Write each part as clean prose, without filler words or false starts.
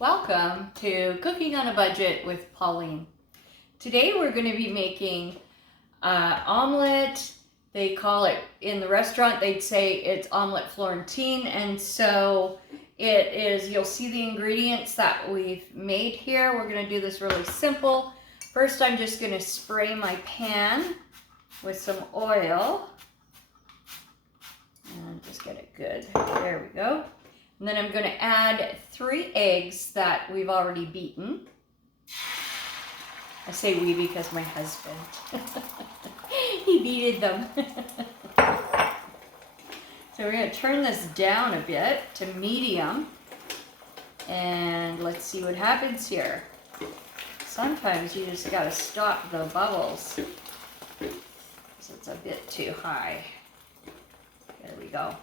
Welcome to Cooking on a Budget with Pauline. Today we're going to be making omelet. They call it, in the restaurant they'd say it's omelet Florentine, and so it is. You'll see the ingredients that we've made here. We're going to do this really simple. First I'm just going to spray my pan with some oil and just get it good. There we go. And then I'm going to add 3 eggs that we've already beaten. I say we because my husband, he beated them. So we're going to turn this down a bit to medium. And let's see what happens here. Sometimes you just got to stop the bubbles because it's a bit too high. There we go.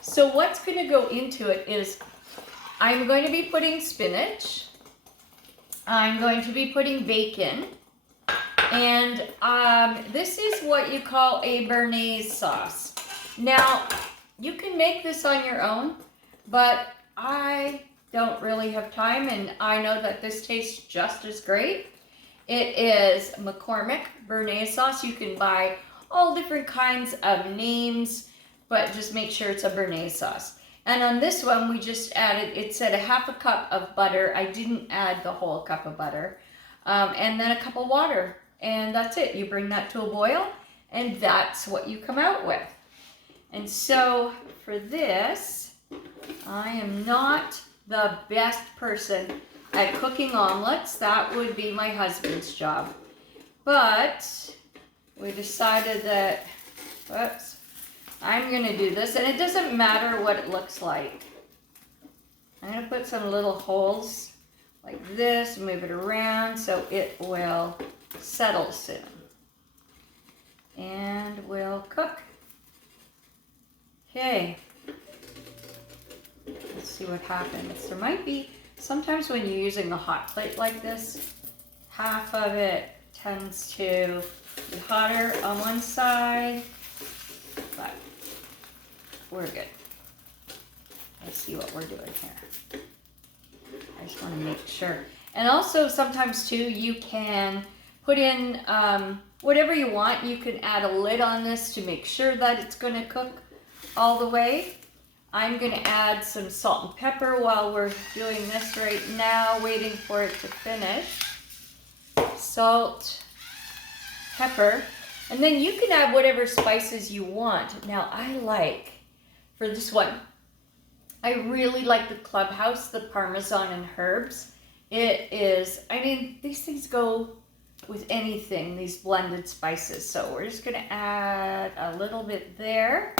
So what's going to go into it is I'm going to be putting spinach, I'm going to be putting bacon, and this is what you call a béarnaise sauce. Now, you can make this on your own, but I don't really have time, and I know that this tastes just as great. It is McCormick béarnaise sauce. You can buy all different kinds of names, but just make sure it's a béarnaise sauce. And on this one, we just added, it said a half a cup of butter. I didn't add the whole cup of butter. And then a cup of water. And that's it. You bring that to a boil, and that's what you come out with. And so for this, I am not the best person at cooking omelets. That would be my husband's job. But we decided that, whoops, I'm going to do this, and it doesn't matter what it looks like. I'm going to put some little holes like this, move it around so it will settle soon. And we'll cook. Okay. Let's see what happens. There might be, sometimes when you're using a hot plate like this, half of it tends to be hotter on one side, but we're good. Let's see what we're doing here. I just want to make sure. And also sometimes too, you can put in whatever you want. You can add a lid on this to make sure that it's going to cook all the way. I'm going to add some salt and pepper while we're doing this right now, waiting for it to finish. Salt, pepper, and then you can add whatever spices you want. Now I like, for this one, I really like the Clubhouse, the Parmesan and herbs. It is, I mean, these things go with anything, these blended spices. So we're just going to add a little bit there.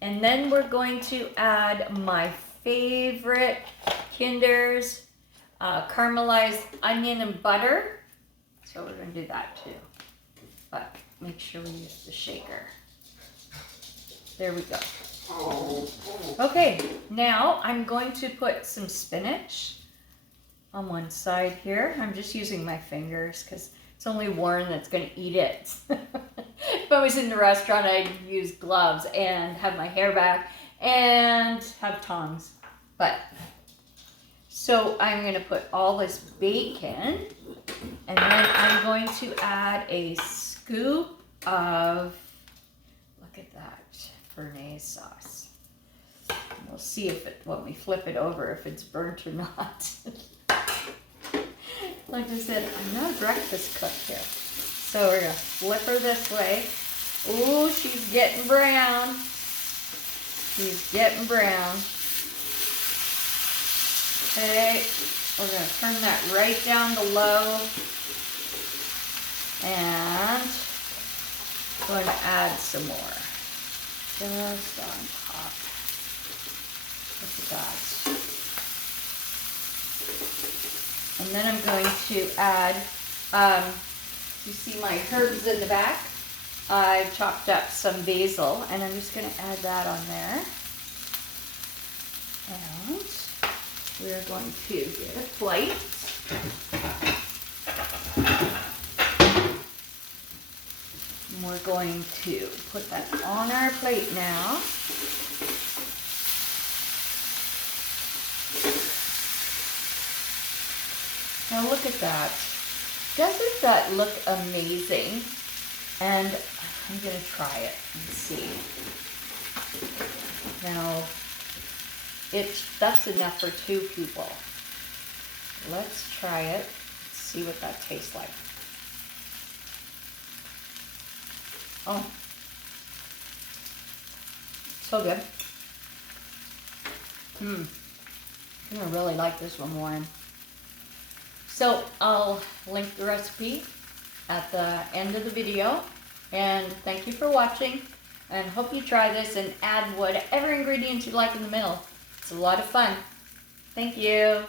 And then we're going to add my favorite Kinder's caramelized onion and butter. So we're going to do that too. But make sure we use the shaker. There we go. Okay, now I'm going to put some spinach on one side here. I'm just using my fingers because it's only Warren that's going to eat it. If I was in the restaurant, I'd use gloves and have my hair back and have tongs. But, so I'm going to put all this bacon, and then I'm going to add a scoop of, look at that, béarnaise sauce. We'll see if it, when we flip it over, if it's burnt or not. Like I said, I'm not a breakfast cook here. So we're going to flip her this way. Ooh, she's getting brown. She's getting brown. Okay, we're going to turn that right down to low. And I'm going to add some more. Just on top. Look at that. And then I'm going to add, you see my herbs in the back? I've chopped up some basil, and I'm just going to add that on there. And we're going to get a plate. And we're going to put that on our plate now. Now look at that. Doesn't that look amazing? And I'm going to try it and see. Now, that's enough for 2 people. Let's try it. See what that tastes like. Oh, so good. I'm gonna really like this one, Warren. So I'll link the recipe at the end of the video. And thank you for watching. And hope you try this and add whatever ingredients you like in the middle. It's a lot of fun. Thank you.